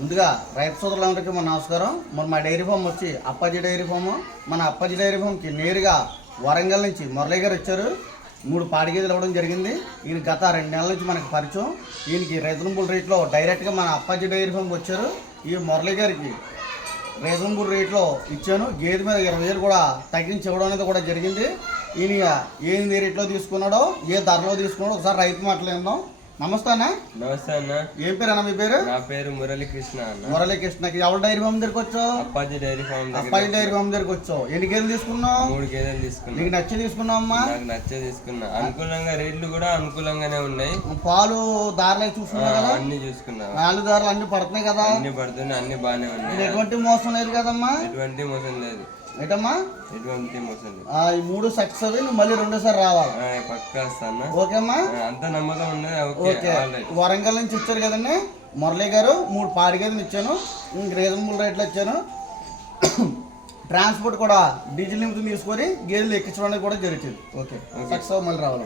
ముందుగా రైతు సోదరులందరికీ మన నమస్కారం. మా డైరీ ఫామ్ వచ్చి అప్పాజీ డైరీ ఫామ్. మన అప్పాజీ డైరీ ఫామ్కి నేరుగా వరంగల్ నుంచి మురళీ గారు వచ్చారు. 3 పాడి గేదెలు ఇవ్వడం జరిగింది. ఈయన గత 2 నెలల నుంచి మనకు పరిచయం. ఈయనకి రీజనబుల్ రేట్లో డైరెక్ట్గా మన అప్పాజీ డైరీ ఫామ్కి వచ్చారు. ఈ మురళీ గారికి రీజనబుల్ రేట్లో ఇచ్చాను. గేదె మీద 20,000 కూడా తగ్గించి ఇవ్వడం అనేది కూడా జరిగింది. ఈయన ఏ రేట్లో తీసుకున్నాడో ఏ ధరలో తీసుకున్నాడో ఒకసారి రైతు మాట్లాడదాం. నమస్తే అన్న. నమస్తే అన్న. ఏం పేరు అన్న మీ పేరు? నా పేరు మురళీకృష్ణ అన్న. మురళీకృష్ణకి ఎవరి డైరీ ఫామ్ దగ్గరకు వచ్చావు? Appaji dairy farm. Appaji dairy farm దగ్గరకు వచ్చావు. ఎన్ని గేదెలు తీసుకున్నావు? 3 గేదెలు తీసుకున్నా. నీకు నచ్చి తీసుకున్నావు అమ్మా? నాకు నచ్చే తీసుకున్నా. అనుకూలంగా రేట్లు కూడా అనుకూలంగానే ఉన్నాయి. పాలు దారులు చూసుకున్నావు కదా? అన్ని చూసుకున్నా. 4 దారులు అన్ని పడుతున్నాయి కదా? అన్ని పడుతున్నాయి, అన్ని బాగానే ఉన్నాయి. ఎటువంటి మోసం లేదు కదమ్మా? ఎటువంటి మోసం లేదు. ఏంటమ్మా? ఎటువంటి మోసం లేదు. ఈ 3 సక్సెస్ అవి నువ్వు మళ్ళీ 2సారి రావాలి. పక్కా వస్తాను. ఓకేమ్మా? అంత నమ్మకం ఉన్నది. ఓకే. వరంగల్ నుంచి ఇచ్చారు కదండి మురళీ గారు. 3 పాడి గేదెలు ఇచ్చాను. రీజనబుల్ రేట్లు ఇచ్చాను. ట్రాన్స్పోర్ట్ కూడా డీజిల్ నిమిషం తీసుకొని గేదెలు ఎక్కించడానికి కూడా జరుగుతుంది. ఓకే. సక్సెస్ మళ్ళీ రావాలి.